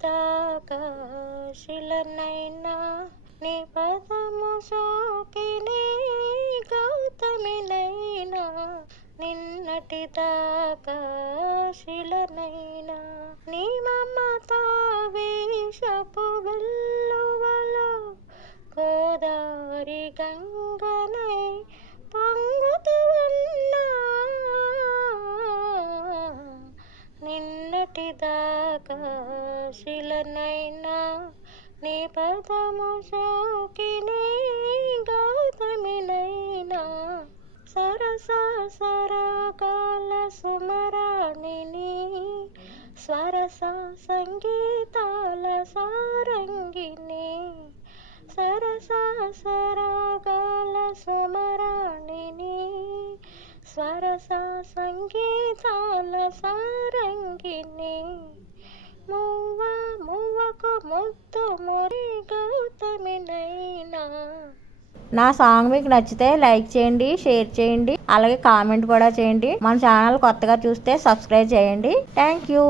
దాకా శిలనైనా నీ పదము సోకిని గౌతమినైనా నిన్నటి దాకా శిలనైనా నీ మమత వేషపు వెల్లువలో గోదావరి గంగనై పొంగుతూ ఉన్నా నిన్నటి దాకా శిలనైనా నీ పదము సోకిని గౌతమినైనా సరస సరగాల సుమరాణిని స్వరస సంగీతాల సారంగిని సరస సరగాల సుమరాణిని స్వరస సంగీతాల సారంగిని మువ్వ మువ్వకు ముద్దు మురి గౌతమినైనా. నా సాంగ్ మీకు నచ్చితే లైక్ చేయండి, షేర్ చేయండి, అలాగే కామెంట్ కూడా చేయండి. మన ఛానల్ కొత్తగా చూస్తే సబ్స్క్రైబ్ చేయండి. Thank you.